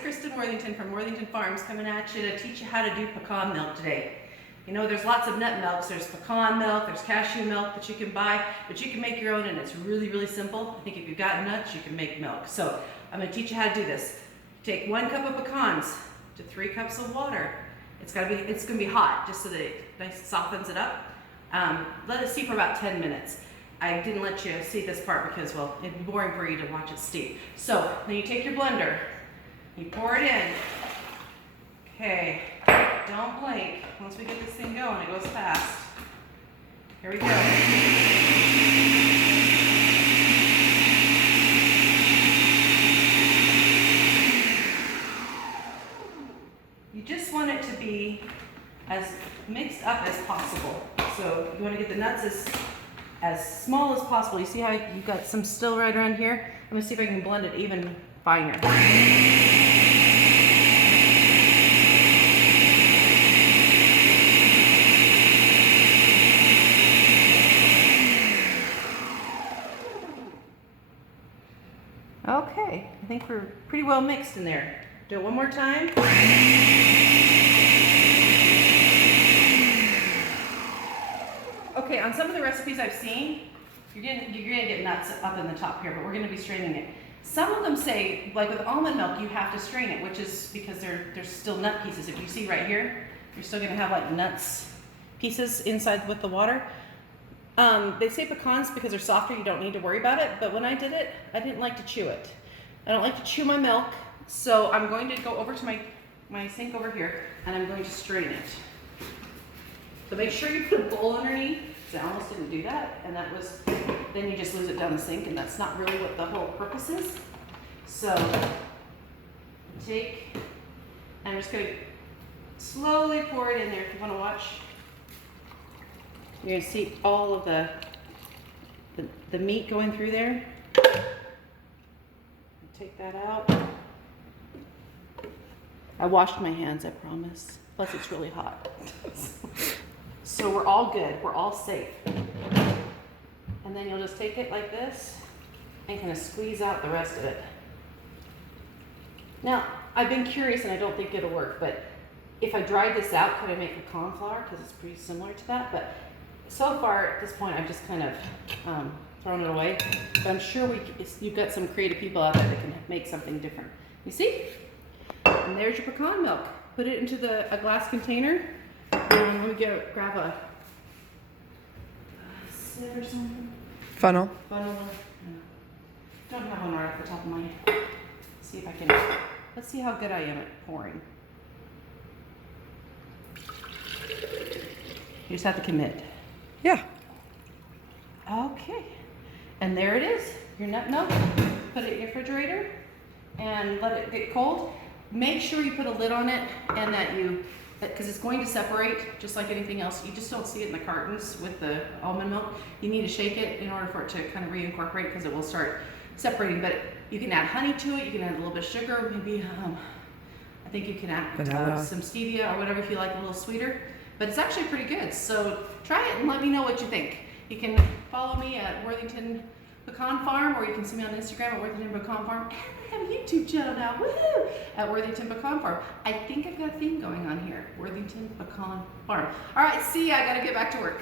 Kristen Worthington from Worthington Farms coming at you to teach you how to do pecan milk today. You know, there's lots of nut milks. There's pecan milk, there's cashew milk that you can buy, but you can make your own and it's really, really simple. I think if you've got nuts, you can make milk. So I'm gonna teach you how to do this. Take 1 cup of pecans to 3 cups of water. It's gonna be hot just so that it nice softens it up. Let it steep for about 10 minutes. I didn't let you see this part because, well, it'd be boring for you to watch it steep. So then you take your blender, you pour it in. Okay, don't blink. Once we get this thing going, it goes fast. Here we go. You just want it to be as mixed up as possible. So you want to get the nuts as small as possible. You see how you've got some still right around here? I'm gonna see if I can blend it even finer. Okay, I think we're pretty well mixed in there. Do it one more time. Okay, on some of the recipes I've seen, you're gonna get nuts up in the top here, but we're gonna be straining it. Some of them say, like with almond milk, you have to strain it, which is because there's still nut pieces. If you see right here, you're still gonna have like nuts pieces inside with the water. They say pecans because they're softer, you don't need to worry about it, but when I did it, I didn't like to chew it. I don't like to chew my milk, so I'm going to go over to my sink over here, and I'm going to strain it. So make sure you put a bowl underneath, because I almost didn't do that, and that was, then you just lose it down the sink, and that's not really what the whole purpose is. So, I'm just going to slowly pour it in there if you want to watch. You're going to see all of the meat going through there. Take that out. I washed my hands, I promise. Plus it's really hot. So we're all good, we're all safe. And then you'll just take it like this and kind of squeeze out the rest of it. Now, I've been curious and I don't think it'll work, but if I dried this out, could I make pecan flour? Because it's pretty similar to that. But so far at this point, I've just kind of thrown it away. But I'm sure you've got some creative people out there that can make something different. You see? And there's your pecan milk. Put it into a glass container. And let me grab a sieve or something. Funnel. Funnel. Don't have one right off the top of my head. See if I can. Let's see how good I am at pouring. You just have to commit. Yeah. Okay. And there it is, your nut milk. Put it in your refrigerator and let it get cold. Make sure you put a lid on it and because it's going to separate just like anything else. You just don't see it in the cartons with the almond milk. You need to shake it in order for it to kind of reincorporate because it will start separating. But you can add honey to it, you can add a little bit of sugar, maybe, I think you can add some stevia or whatever if you like it a little sweeter. But it's actually pretty good. So try it and let me know what you think. You can follow me at Worthington Pecan Farm, or you can see me on Instagram at Worthington Pecan Farm. And I have a YouTube channel now, woohoo, at Worthington Pecan Farm. I think I've got a theme going on here, Worthington Pecan Farm. All right, see ya, I gotta get back to work.